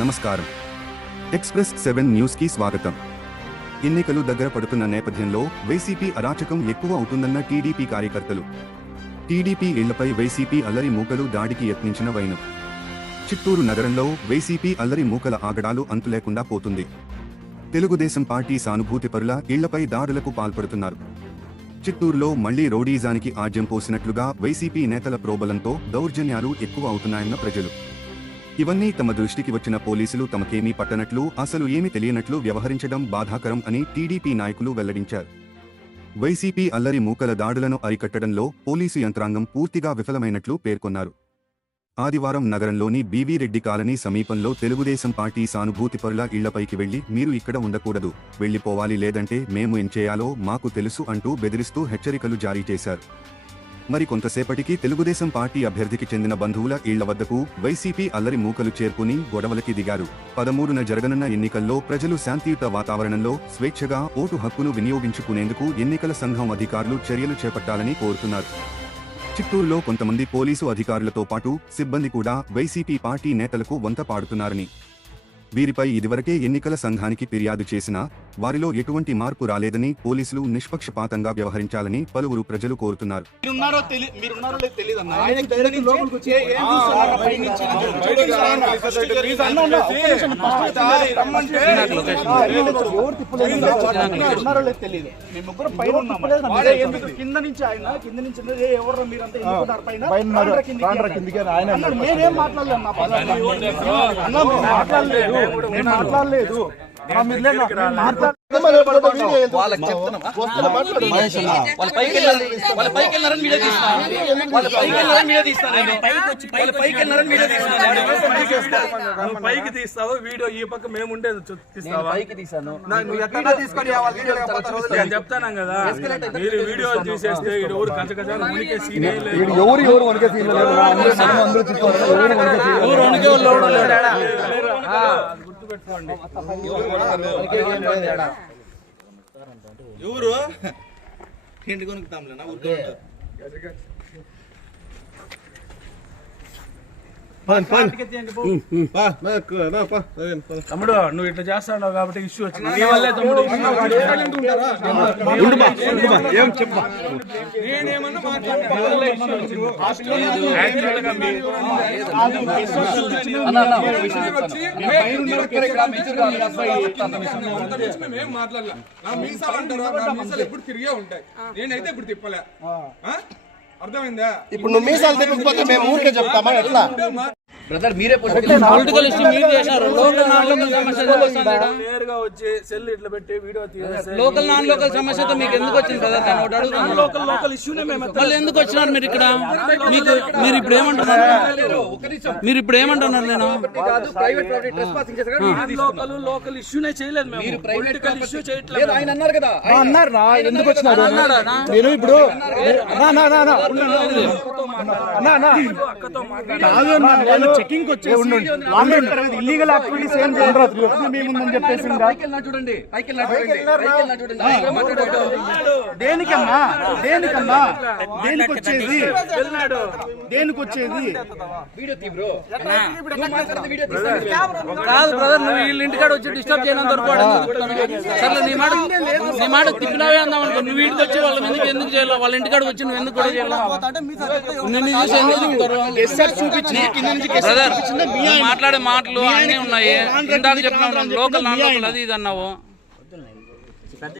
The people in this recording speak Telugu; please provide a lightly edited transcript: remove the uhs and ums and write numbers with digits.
నమస్కారం. ఎక్స్‌ప్రెస్ 7 న్యూస్ కి స్వాగతం. ఎన్నికలు దగ్గర పడుతున్న నేపథ్యంలో వైసీపీ అరాచకం ఎక్కువ అవుతుందన్న టీడీపీ కార్యకర్తలు. టీడీపీ ఇళ్లపై వైసీపీ అల్లరి మూకలు దాడికి యత్నించిన వైనం. చిత్తూరు నగరంలో వైసీపీ అల్లరి మూకల ఆగడాలు అంతులేకుండా పోతుంది. తెలుగుదేశం పార్టీ సానుభూతిపరుల ఇళ్లపై దాడులకు పాల్పడుతున్నారు. చిత్తూరులో మళ్లీ రౌడీజానికి ఆజ్యం పోసినట్లుగా వైసీపీ నేతల ప్రోబలంతో దౌర్జన్యాలు ఎక్కువ అవుతున్నాయన్న ప్రజలు. ఇవన్నీ తమ దృష్టికి వచ్చిన పోలీసులు తమకేమీ పట్టనట్లు, అసలు ఏమీ తెలియనట్లు వ్యవహరించడం బాధాకరం అని టీడీపీ నాయకులు వెల్లడించారు. వైసీపీ అల్లరి మూకల దాడులను అరికట్టడంలో పోలీసు యంత్రాంగం పూర్తిగా విఫలమైనట్లు పేర్కొన్నారు. ఆదివారం నగరంలోని బీవీ రెడ్డి కాలనీ సమీపంలో తెలుగుదేశం పార్టీ సానుభూతిపరుల ఇళ్లపైకి వెళ్లి మీరు ఇక్కడ ఉండకూడదు, వెళ్లిపోవాలి, లేదంటే మేము ఏం చేయాలో మాకు తెలుసు అంటూ బెదిరిస్తూ హెచ్చరికలు జారీ చేశారు. మరి కొంతసేపటికి తెలుగుదేశం పార్టీ అభ్యర్థికి చెందిన బంధువుల ఇళ్ల వద్దకు వైసీపీ అల్లరి మూకలు చేరుకుని గొడవలకి దిగారు. 13న జరగనున్న ఎన్నికల్లో ప్రజలు శాంతియుత వాతావరణంలో స్వేచ్ఛగా ఓటు హక్కును వినియోగించుకునేందుకు ఎన్నికల సంఘం అధికారులు చర్యలు చేపట్టాలని కోరుతున్నారు. చిత్తూరులో కొంతమంది పోలీసు అధికారులతో పాటు సిబ్బంది కూడా వైసీపీ పార్టీ నేతలకు వంత పాడుతున్నారని, వీరిపై ఇదివరకే ఎన్నికల సంఘానికి ఫిర్యాదు చేసినా వారిలో ఎటువంటి మార్పు రాలేదని పోలీసులు నిష్పక్షపాతంగా వ్యవహరించాలని పలువురు ప్రజలు కోరుతున్నారు. మాట్లాడలేదు. పైకి తీస్తావు వీడియో, ఈ పక్క మేము ఉండేది చెప్తాను కదా. మీరు వీడియో తీసేస్తే ఎవరు కచ్చకచ్చారు ఉనికి సీన్ ఎవరు వనికే సీన్ గుర్తుపెట్టుకోండి. ఎవరు ఇంటి కొనుక్కుతాంలేనా తమ్ముడు, నువ్వు ఇట్లా చేస్తావు కాబట్టి ఇష్యూ వచ్చింది. ఎప్పుడు తిరిగే ఉంటాయి, నేనైతే ఇప్పుడు తిప్పలే. అర్థమైందా? ఇప్పుడు నువ్వు మీసాలు తిప్పకపోతే మేము ఊరికే చెప్తామా? ఎట్లా బ్రదర్, మీరే పొలిటికల్ ఇష్యూ మీరు చేశారు. లోకల్ నాన్ లోకల్ సమస్య నేరుగా వచ్చి సెల్ ఇట్లా పెట్టి వీడియో తీసేస్తే లోకల్ నాన్ లోకల్ సమస్యతో మీకు ఎందుకు వచ్చింది బ్రదర్? నేను ఒకటి అడుగుతాను. లోకల్ ఇష్యూనే మేము మళ్ళీ ఎందుకు వచ్చినారు మీరు ఇక్కడ? మీకు మీరు ఇప్పుడు ఏమంటున్నారు? మీరు ఇప్పుడు ఏమంటున్నారు? నేను లోకల్ ఇష్యూనే చేయలేదు మేము, పొలిటికల్ ఇష్యూ చేయట్లేదు. ఆయన అన్నారు కదా, అన్నారా? ఎందుకు వచ్చినారు? నేను ఇప్పుడు చెకింగ్ ఇల్లీగల్ యాక్టివిటీస్ ఏం చేయని చెప్పేసి చూడండి. దేనికన్నా దేనికి వచ్చేది? కాదు బ్రదర్, నువ్వు వీళ్ళ ఇంటికాడ వచ్చి డిస్టర్బ్ చేయనంత సరే నీ మాట తిప్పినావే అందాం అనుకో. నువ్వు వీడికి వచ్చి వాళ్ళ ఎందుకు చేయాలి? వాళ్ళ ఇంటికాడ వచ్చి నువ్వు ఎందుకు కూడా చేయాలి? మాట్లాడే మాటలు అన్నీ ఉన్నాయి. ఇందాక చెప్పిన లోకల్ నాన్ లోకల్ అది ఇది అన్నావు.